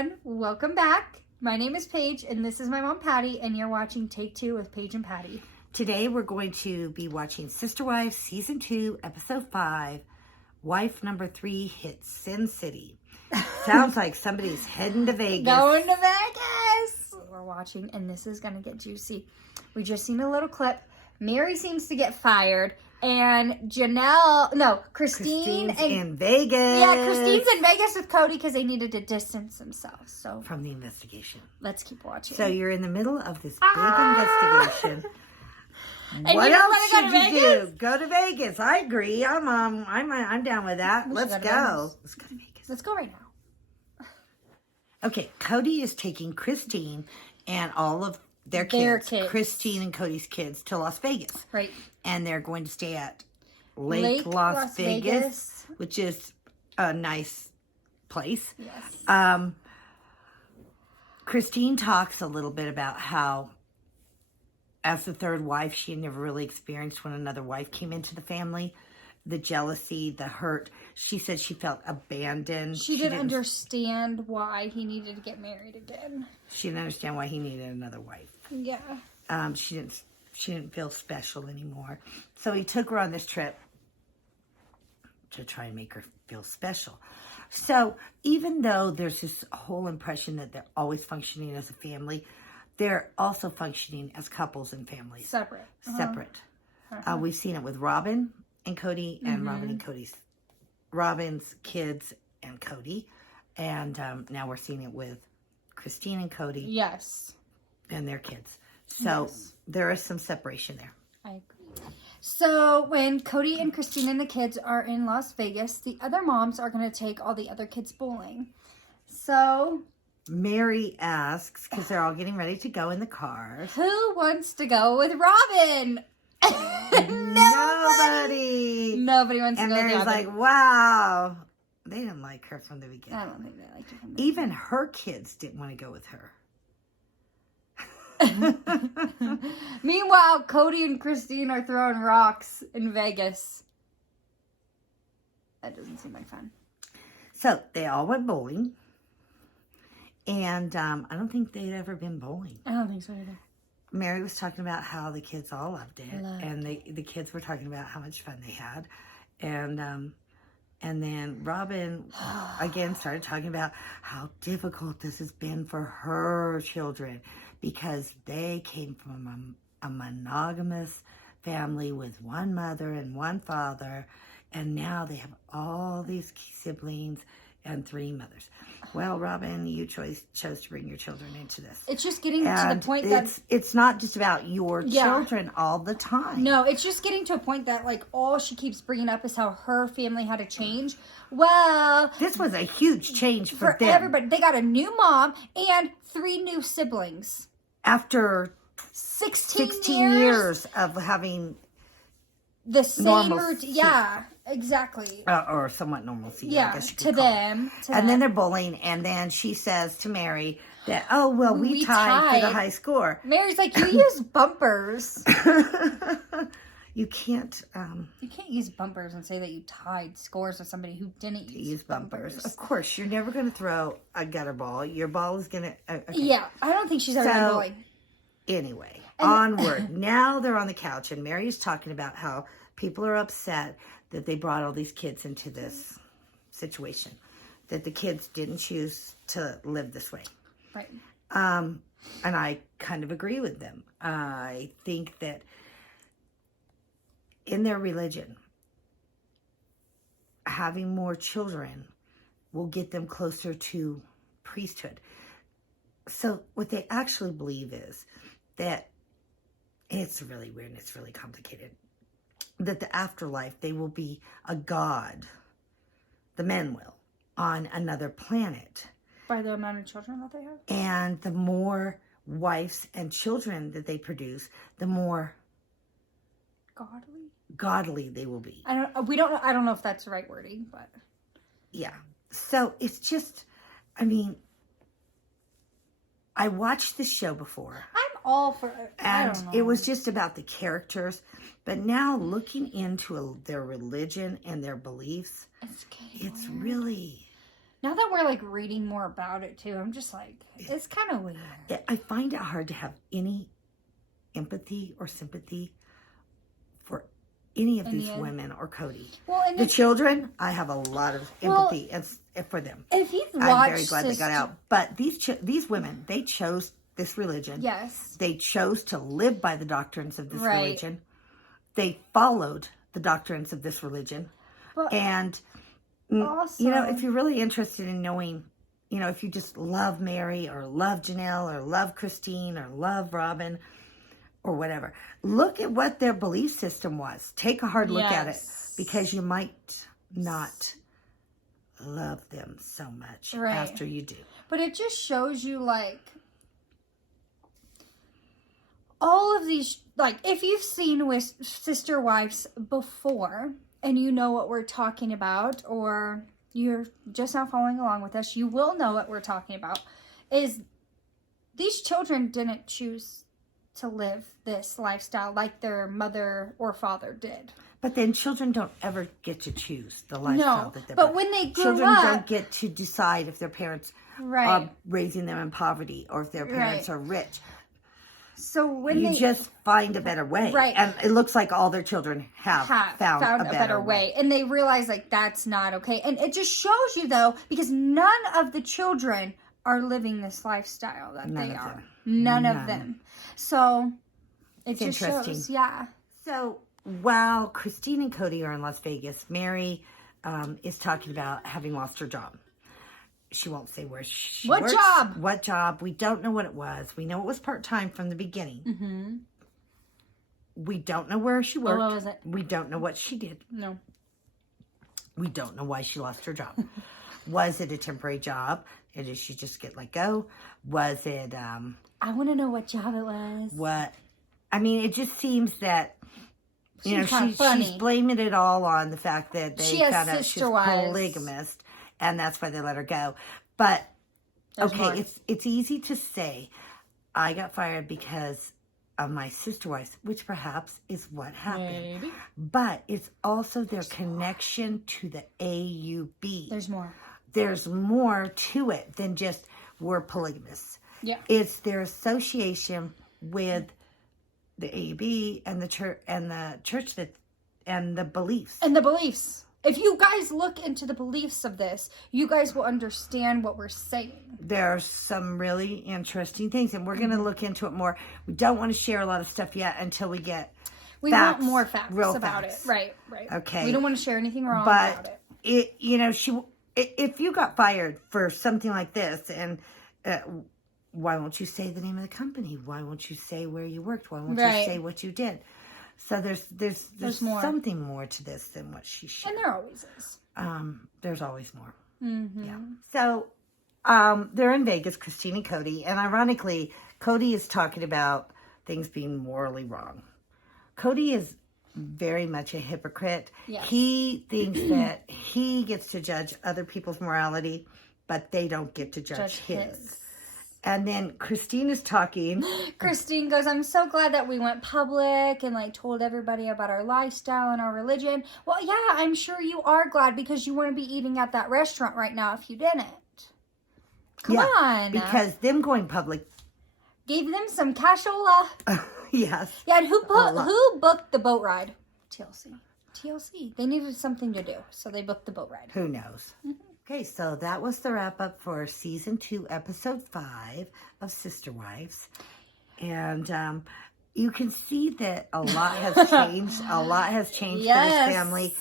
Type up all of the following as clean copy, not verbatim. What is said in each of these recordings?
everyone. Welcome back. My name is Paige, and this is my mom, Patty, and you're watching Take 2 with Paige and Patty. Today, we're going to be watching Sister Wives Season 2, Episode 5, Wife Number 3 hits Sin City. Sounds like somebody's heading to Vegas. Going to Vegas! We're watching, and this is going to get juicy. We just seen a little clip. Mary seems to get fired. And Christine in Vegas. Yeah, Christine's in Vegas with Kody because they needed to distance themselves. So from the investigation. Let's keep watching. So you're in the middle of this big investigation. And what else should you do? Go to Vegas. I agree. I'm down with that. Let's go. Let's go to Vegas. Let's go right now. Okay, Kody is taking Christine and all of their kids, Christine and Kody's kids, to Las Vegas. Right. And they're going to stay at Lake Las Vegas, which is a nice place. Yes. Christine talks a little bit about how, as the third wife, she never really experienced when another wife came into the family. The jealousy, the hurt. She said she felt abandoned. She didn't understand why he needed to get married again. She didn't understand why he needed another wife. Yeah. She didn't feel special anymore. So he took her on this trip to try and make her feel special. So even though there's this whole impression that they're always functioning as a family, they're also functioning as couples and families. Separate. Separate. We've seen it with Robin and Kody, and Robin's kids and Kody. And now we're seeing it with Christine and Kody. Yes. And their kids. So there is some separation there. I agree. So when Kody and Christine and the kids are in Las Vegas, the other moms are going to take all the other kids bowling. So Mary asks, because they're all getting ready to go in the cars, who wants to go with Robin? Nobody. Nobody wants to go with Robin. And Mary's like, wow. They didn't like her from the beginning. I don't think they liked her from the beginning. Even her kids didn't want to go with her. Meanwhile, Kody and Christine are throwing rocks in Vegas. That doesn't seem like fun. So they all went bowling. And I don't think they'd ever been bowling. I don't think so either. Mary was talking about how the kids all loved it. And the kids were talking about how much fun they had. And then Robin, again, started talking about how difficult this has been for her children because they came from a monogamous family with one mother and one father, and now they have all these siblings and 3 mothers. Well, Robin, you chose to bring your children into this. It's just getting to the point that it's not just about your children all the time. No, it's just getting to a point that like all she keeps bringing up is how her family had to change. Well, this was a huge change for them. Everybody. They got a new mom and 3 new siblings after 16 years of having the same routine. Yeah, exactly. Or somewhat normalcy. Yeah, I guess you could to call them. It. And then they're bowling, and then she says to Mary that, oh, well, we tied for the high score. Mary's like, you use bumpers. You can't... you can't use bumpers and say that you tied scores with somebody who didn't use bumpers. Of course, you're never going to throw a gutter ball. Your ball is going to... Okay. Yeah, I don't think she's ever been bowling. Anyway, onward. Now they're on the couch, and Mary's talking about how people are upset that they brought all these kids into this situation, that the kids didn't choose to live this way. Right. And I kind of agree with them. I think that in their religion, having more children will get them closer to priesthood. So what they actually believe is that it's really weird and it's really complicated. That the afterlife, they will be a god, the men will, on another planet. By the amount of children that they have? And the more wives and children that they produce, the more godly they will be. I don't know if that's the right wording, but yeah. So it's just, I mean, I watched this show before. I'm all for it. And it was just about the characters. But now looking into their religion and their beliefs, it's really Now that we're like reading more about it too, I'm just like, it's kind of weird. I find it hard to have any empathy or sympathy for any of these women or Kody. Well, and the children, I have a lot of empathy for them. If you've watched, I'm very glad they got out. But these women, they chose this religion. Yes. They chose to live by the doctrines of this religion. They followed the doctrines of this religion. But and, also, you know, if you're really interested in knowing, you know, if you just love Mary or love Janelle or love Christine or love Robin or whatever, look at what their belief system was. Take a hard look at it, because you might not love them so much after you do. But it just shows you, like, all of these, like, if you've seen with Sister Wives before and you know what we're talking about, or you're just now following along with us, you will know what we're talking about, is these children didn't choose to live this lifestyle like their mother or father did. But then children don't ever get to choose the lifestyle that they're but when they grow children up, don't get to decide if their parents are raising them in poverty or if their parents are rich. So when you just find a better way. Right. And it looks like all their children have found a better way. And they realize, like, that's not okay. And it just shows you, though, because none of the children are living this lifestyle that they are. None of them. So it just shows. Yeah. So while Christine and Kody are in Las Vegas, Mary is talking about having lost her job. She won't say where she works. What job? We don't know what it was. We know it was part-time from the beginning. Mm-hmm. We don't know where she worked. What was it? We don't know what she did. No. We don't know why she lost her job. Was it a temporary job? Or did she just get let go? Was it... I want to know what job it was. What? I mean, it just seems that... You know, she's blaming it all on the fact that they found out she's polygamist. And that's why they let her go. But, it's easy to say, I got fired because of my sister wives, which perhaps is what happened. Maybe. But it's also their connection to the AUB. There's more. There's more to it than just we're polygamists. Yeah. It's their association with the AUB and the church and the beliefs. And the beliefs. If you guys look into the beliefs of this, you guys will understand what we're saying. There are some really interesting things, and we're going to look into it more. We don't want to share a lot of stuff yet until we get want more facts about it. Right. Okay. We don't want to share anything wrong about it. If you got fired for something like this, and why won't you say the name of the company? Why won't you say where you worked? Why won't you say what you did? So there's more. Something more to this than what she shared. And there always is. There's always more. Mm-hmm. Yeah. So they're in Vegas, Christine and Kody. And ironically, Kody is talking about things being morally wrong. Kody is very much a hypocrite. Yes. He thinks that he gets to judge other people's morality, but they don't get to judge his. And then Christine is talking. Christine goes, I'm so glad that we went public and like told everybody about our lifestyle and our religion. Well, yeah, I'm sure you are glad because you wouldn't be eating at that restaurant right now if you didn't. Come on. Because them going public gave them some cashola. Yes. Yeah, and who booked the boat ride? TLC. They needed something to do, so they booked the boat ride. Who knows? Mm-hmm. Okay, so that was the wrap-up for Season 2, Episode 5 of Sister Wives. And you can see that a lot has changed. A lot has changed for this family.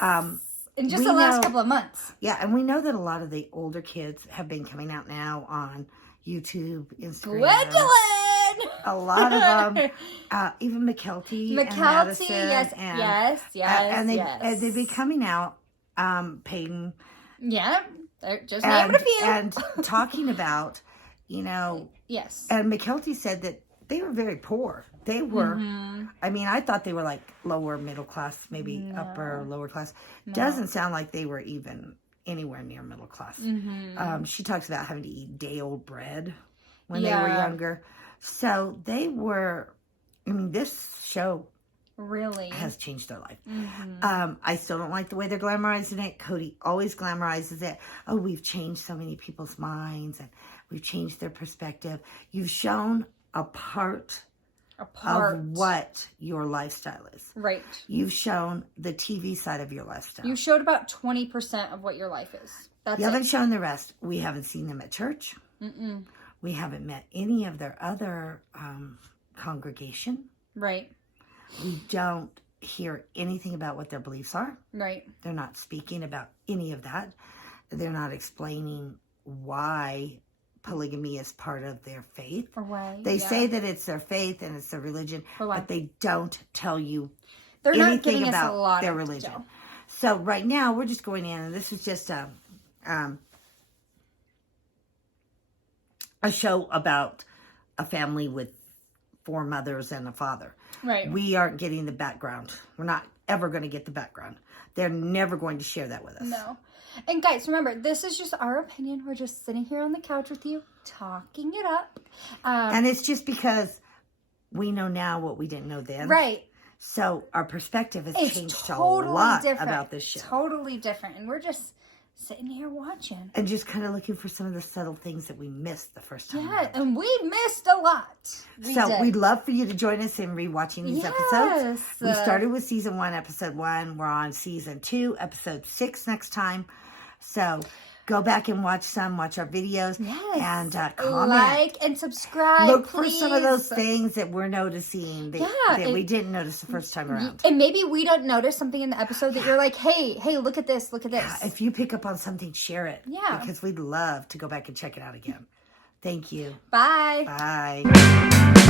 In just the last couple of months. Yeah, and we know that a lot of the older kids have been coming out now on YouTube, Instagram. Gwendolyn! A lot of them. Even McKelty and Madison. Yes. And they've been coming out, Peyton. Yeah, just naming a few. And talking about, Yes. And McKelty said that they were very poor. They were, I mean, I thought they were like lower middle class, maybe upper or lower class. No. Doesn't sound like they were even anywhere near middle class. Mm-hmm. She talks about having to eat day-old bread when they were younger. So they were, I mean, this show Really? has changed their life. Mm-hmm. I still don't like the way they're glamorizing it. Kody always glamorizes it. Oh, we've changed so many people's minds and we've changed their perspective. You've shown a part of what your lifestyle is. Right. You've shown the TV side of your lifestyle. You showed about 20% of what your life is. That's You haven't shown the rest. We haven't seen them at church. Mm-mm. We haven't met any of their other congregation. Right. We don't hear anything about what their beliefs are. Right. They're not speaking about any of that. They're not explaining why polygamy is part of their faith. Or why. They say that it's their faith and it's their religion, but they don't tell you They're not anything giving us about a lot their of religion. detail. So right now we're just going in, and this is just a show about a family with 4 mothers and a father. Right. We aren't getting the background. We're not ever going to get the background. They're never going to share that with us. No. And guys, remember, this is just our opinion. We're just sitting here on the couch with you, talking it up. And it's just because we know now what we didn't know then. Right. So our perspective has changed totally a lot different. about this show. Totally different. And we're just sitting here watching. And just kind of looking for some of the subtle things that we missed the first time. Yeah, and we missed a lot. We'd love for you to join us in rewatching these episodes. We started with season 1, episode 1. We're on season 2, episode 6 next time. So go back and watch our videos. Yes. And comment. Like and subscribe. Look please. for some of those things that we're noticing that we didn't notice the first time around. And maybe we don't notice something in the episode that you're like, hey, look at this, look at this. Yeah, if you pick up on something, share it. Yeah. Because we'd love to go back and check it out again. Thank you. Bye. Bye.